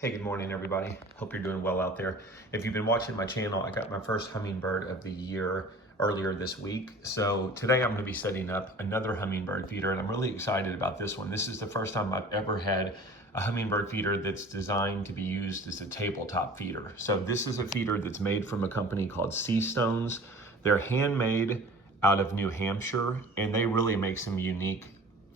Hey, good morning, everybody. Hope you're doing well out there. If you've been watching my channel, I got my first hummingbird of the year earlier this week. So today I'm going to be setting up another hummingbird feeder, and I'm really excited about this one. This is the first time I've ever had a hummingbird feeder that's designed to be used as a tabletop feeder. So this is a feeder that's made from a company called Sea Stones. They're handmade out of New Hampshire, and they really make some unique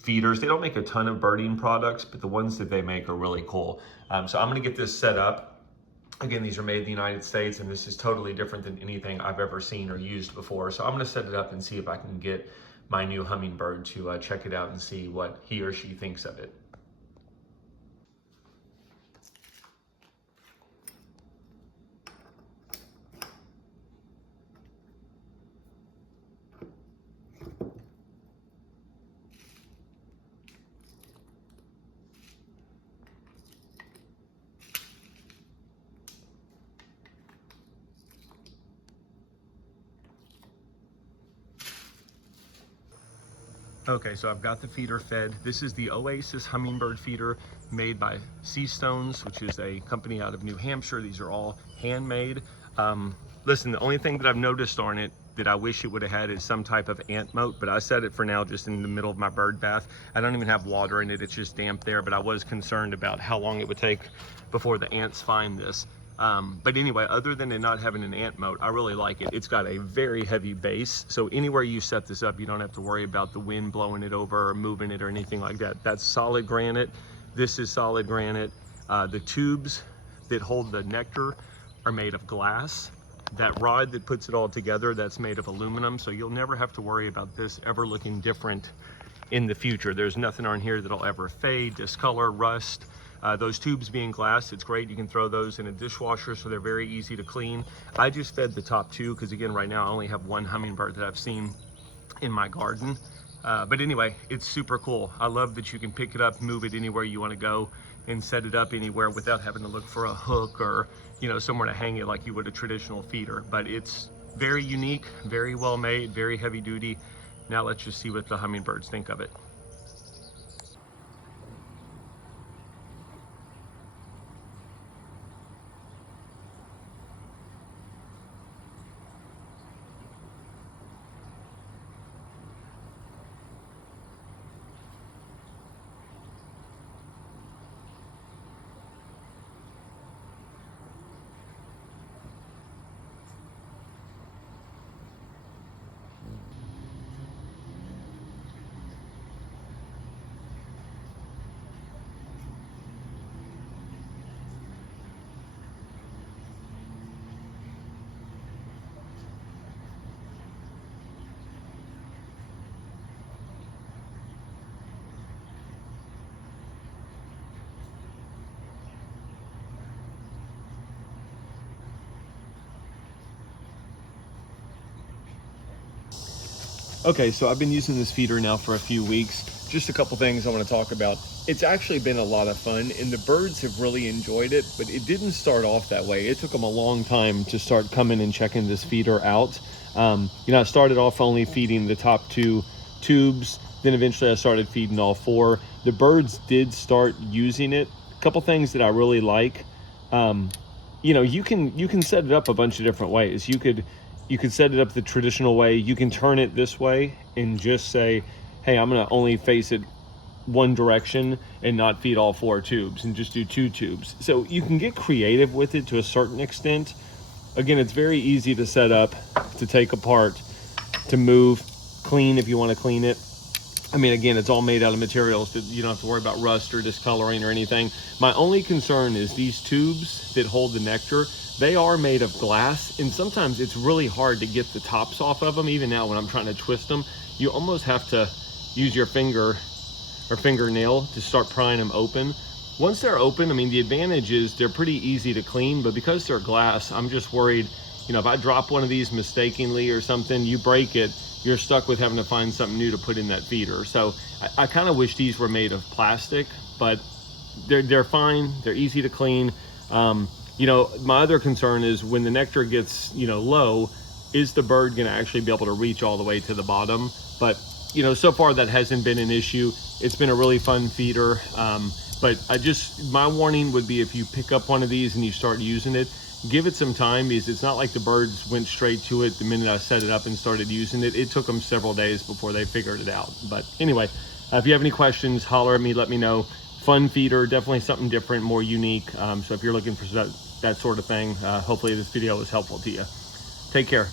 feeders. They don't make a ton of birding products, but the ones that they make are really cool. So I'm gonna get this set up. Again, these are made in the United States, and this is totally different than anything I've ever seen or used before. So I'm gonna set it up and see if I can get my new hummingbird to check it out and see what he or she thinks of it. Okay, so I've got the feeder fed. This is the Oasis Hummingbird feeder made by Sea Stones, which is a company out of New Hampshire. These are all handmade. Listen, the only thing that I've noticed on it that I wish it would have had is some type of ant moat, but I set it for now just in the middle of my bird bath. I don't even have water in it, it's just damp there, but I was concerned about how long it would take before the ants find this. But anyway, other than it not having an ant moat, I really like it. It's got a very heavy base, so anywhere you set this up, you don't have to worry about the wind blowing it over or moving it or anything like that. That's solid granite. This is solid granite. The tubes that hold the nectar are made of glass. That rod that puts it all together, that's made of aluminum, so you'll never have to worry about this ever looking different in the future. There's nothing on here that'll ever fade, discolor, rust. Those tubes being glass, it's great. You can throw those in a dishwasher, so they're very easy to clean. I just fed the top two because, again, right now I only have one hummingbird that I've seen in my garden. But anyway, it's super cool. I love that you can pick it up, move it anywhere you want to go, and set it up anywhere without having to look for a hook or, you know, somewhere to hang it like you would a traditional feeder. But it's very unique, very well made, very heavy duty. Now let's just see what the hummingbirds think of it. Okay, so I've been using this feeder now for a few weeks. Just a couple things I want to talk about. It's actually been a lot of fun, and the birds have really enjoyed it, but it didn't start off that way. It took them a long time to start coming and checking this feeder out. I started off only feeding the top two tubes, then eventually I started feeding all four. The birds did start using it. A couple things that I really like. You can set it up a bunch of different ways. You could set it up the traditional way. You can turn it this way and just say, hey, I'm gonna only face it one direction and not feed all four tubes and just do two tubes. So you can get creative with it to a certain extent. Again, it's very easy to set up, to take apart, to move, clean if you wanna clean it. I mean, again, it's all made out of materials that you don't have to worry about rust or discoloring or anything. My only concern is these tubes that hold the nectar. They are made of glass, and sometimes it's really hard to get the tops off of them. Even now when I'm trying to twist them, you almost have to use your finger or fingernail to start prying them open. Once they're open, I mean, the advantage is they're pretty easy to clean, but because they're glass, I'm just worried, if I drop one of these mistakenly or something, you break it, you're stuck with having to find something new to put in that feeder. So I kind of wish these were made of plastic, but they're fine. They're easy to clean. My other concern is when the nectar gets, low, is the bird gonna actually be able to reach all the way to the bottom? But you know, so far that hasn't been an issue. It's been a really fun feeder. But my warning would be, if you pick up one of these and you start using it, give it some time, because it's not like the birds went straight to it the minute I set it up and started using it. It took them several days before they figured it out. But anyway, if you have any questions, holler at me, let me know. Fun feeder, definitely something different, more unique. So if you're looking for that sort of thing, hopefully this video was helpful to you. Take care.